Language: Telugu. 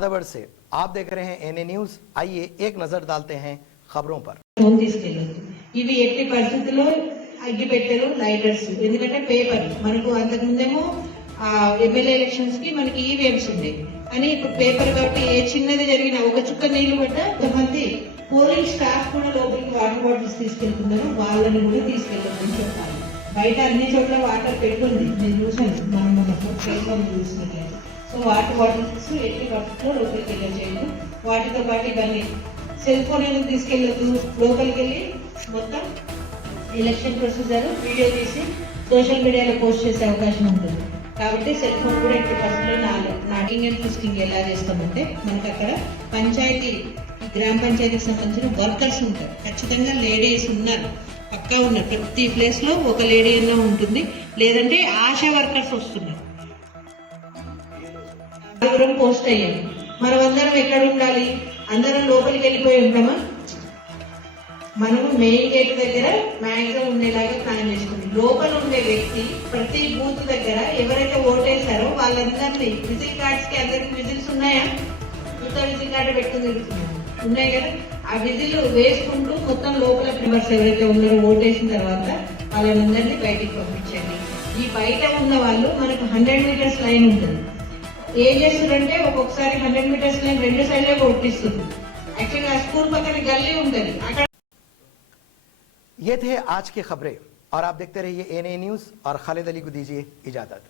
राधागढ़ से आप देख रहे हैं एनए न्यूज। आइए एक नजर डालते हैं खबरों पर। ఇవి ఎట్టి పరిస్థితుల్లో అగ్గిపెట్టెలు లైటర్స్ ఎందుకంటే పేపర్ మనకు అంతకు ముందేమో ఎమ్మెల్యే ఎలక్షన్స్ కి మనకి ఈవీఎంస్ ఉండే అని ఇప్పుడు పేపర్ కాబట్టి ఏ చిన్నది జరిగినా ఒక చుక్క నీళ్లు పడ్డా కొంతమంది పోలింగ్ స్టాఫ్ కూడా లోపలికి వాటర్ బాటిల్స్ తీసుకెళ్తున్నారు, వాళ్ళని కూడా తీసుకెళ్ళొద్దని చెప్పాలి. బయట అన్ని చోట్ల వాటర్ పెట్టుంది, నేను చూసాను మనం పేపర్ చూసినట్లయితే. సో వాటర్ బాటిల్స్ ఎట్టి పరిస్థితుల్లో లోపలికి వెళ్ళలేదు. వాటితో పాటు ఇవన్నీ సెల్ ఫోన్ ఏదో తీసుకెళ్ళొద్దు, లోపలికి వెళ్ళి మొత్తం ఎలక్షన్ ప్రొసీజర్ వీడియో తీసి సోషల్ మీడియాలో పోస్ట్ చేసే అవకాశం ఉంటుంది. కాబట్టి సెల్ ఫోన్ కూడా ఎట్టి పరిస్థితుల్లో నాటింగ్ అండ్ ట్విస్టింగ్ ఎలా చేస్తామంటే మనకు అక్కడ పంచాయతీ గ్రామ పంచాయతీకి సంబంధించిన వర్కర్స్ ఉంటారు, ఖచ్చితంగా లేడీస్ ఉన్నారు, పక్కా ఉన్నారు. ప్రతి ప్లేస్ లో ఒక లేడీ అన్నా ఉంటుంది, లేదంటే ఆశా వర్కర్స్ వస్తున్నారు. దూరం పోస్ట్ అయ్యాము, మనం అందరం ఎక్కడ ఉండాలి? అందరం లోపలికి వెళ్ళిపోయి ఉంటామా? మనము మెయిన్ గేట్ దగ్గర మ్యాక్సిమం ఉండేలాగా ప్లాన్ చేసుకుంది. లోపల ఉండే వ్యక్తి ప్రతి బూత్ దగ్గర ఎవరైతే ఓటేశారో వాళ్ళందరినీ విజిల్ కార్డ్స్ కి అందరికి విజిల్స్ ఉన్నాయా? విజిల్ కార్డు పెట్టుకుని తిరుగుతున్నాయి ఉన్నాయి కదా, ఆ విజిల్ వేసుకుంటూ మొత్తం లోపల మెంబర్స్ ఎవరైతే ఉన్నారో ఓటేసిన తర్వాత వాళ్ళందరినీ బయటికి పంపించండి. ఈ బయట ఉన్న వాళ్ళు మనకు 100 మీటర్స్ లైన్ ఉంటుంది. ఏం చేస్తుందంటే ఒక్కొక్కసారి 100 మీటర్స్ లైన్ 2 సైడ్లే కొట్టిస్తుంది. యాక్చువల్గా స్కూల్ పక్కన గల్లీ ఉంటుంది అక్కడ. ये थे आज की खबरें और आप देखते रहिए एनए न्यूज और खालिद अली को दीजिए इजाजत।